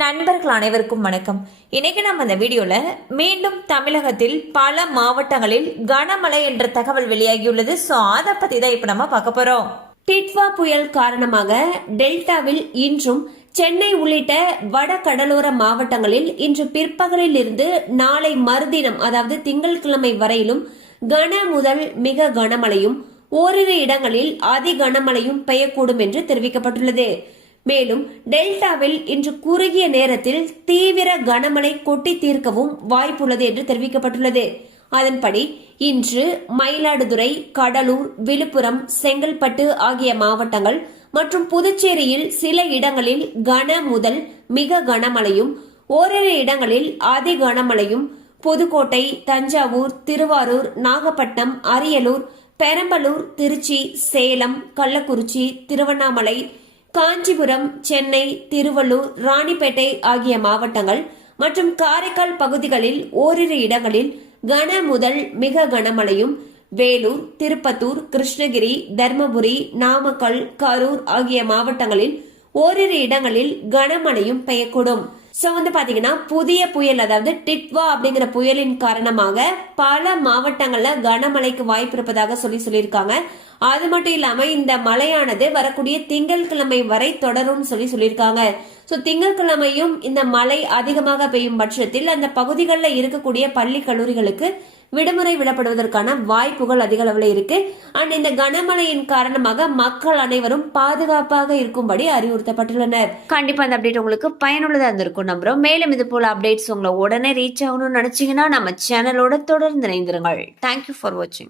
நண்பர்கள் அனைவருக்கும் வணக்கம். இன்னைக்கு நம்ம இந்த வீடியோவில் மீண்டும் தமிழகத்தில் பல மாவட்டங்களில் கனமழை என்ற தகவல் வெளியாகியுள்ளது. ஸோ அதை பற்றி தான் இப்போ நம்ம பார்க்க போகிறோம் டிட்வா புயல் காரணமாக டெல்டாவில் இன்றும் சென்னை உள்ளிட்ட வட கடலோர மாவட்டங்களில் இன்று பிற்பகலில் இருந்து நாளை மறுதினம் அதாவது திங்கட்கிழமை வரையிலும் கன முதல் மிக கனமழையும் ஓரிரு இடங்களில் அதி கனமழையும் பெய்யக்கூடும் என்று தெரிவிக்கப்பட்டுள்ளது. மேலும் டெல்டாவில் இன்று குறுகிய நேரத்தில் தீவிர கனமழை கொட்டி தீர்க்கவும் வாய்ப்புள்ளது என்று தெரிவிக்கப்பட்டுள்ளது. அதன்படி இன்று மயிலாடுதுறை கடலூர் விழுப்புரம் செங்கல்பட்டு ஆகிய மாவட்டங்கள் மற்றும் புதுச்சேரியில் சில இடங்களில் கன முதல் மிக கனமழையும் ஓரிரு இடங்களில் அதி கனமழையும் புதுக்கோட்டை தஞ்சாவூர் திருவாரூர் நாகப்பட்டினம் அரியலூர் பெரம்பலூர் திருச்சி சேலம் கள்ளக்குறிச்சி திருவண்ணாமலை காஞ்சிபுரம் சென்னை திருவள்ளூர் ராணிப்பேட்டை ஆகிய மாவட்டங்கள் மற்றும் காரைக்கால் பகுதிகளில் ஓரிரு இடங்களில் கன முதல் மிக கனமழையும் வேலூர் திருப்பத்தூர் கிருஷ்ணகிரி தர்மபுரி நாமக்கல் கரூர் ஆகிய மாவட்டங்களில் ஓரிரு இடங்களில் கனமழையும் பெய்யக்கூடும். ஸோ வந்து பார்த்தீங்கன்னா புதிய புயல் அதாவது டிட்வா அப்படிங்கிற புயலின் காரணமாக பல மாவட்டங்களில் கனமழைக்கு வாய்ப்பு இருப்பதாக சொல்லி சொல்லியிருக்காங்க. அது மட்டும் இல்லாமல் இந்த மழையானது வரக்கூடிய திங்கட்கிழமை வரை தொடரும் சொல்லி சொல்லியிருக்காங்க. ஸோ திங்கட்கிழமையும் இந்த மழை அதிகமாக பெய்யும் பட்சத்தில் அந்த பகுதிகளில் இருக்கக்கூடிய பள்ளி கல்லூரிகளுக்கு விடுமுறை விடப்படுவதற்கான வாய்ப்புகள் அதிக அளவில் இருக்கு. அண்ட் இந்த கனமழையின் காரணமாக மக்கள் அனைவரும் பாதுகாப்பாக இருக்கும்படி அறிவுறுத்தப்பட்டுள்ளனர். கண்டிப்பா அந்த அப்டேட் உங்களுக்கு பயனுள்ளதா இருந்திருக்கும் நம்புறோம். மேலும் இது போல அப்டேட்ஸ் உங்களை உடனே ரீச் ஆகணும்னு நினைச்சீங்கன்னா நம்ம சேனலோட தொடர்ந்து இணைந்திருங்கள். தேங்க்யூ ஃபார் வாட்சிங்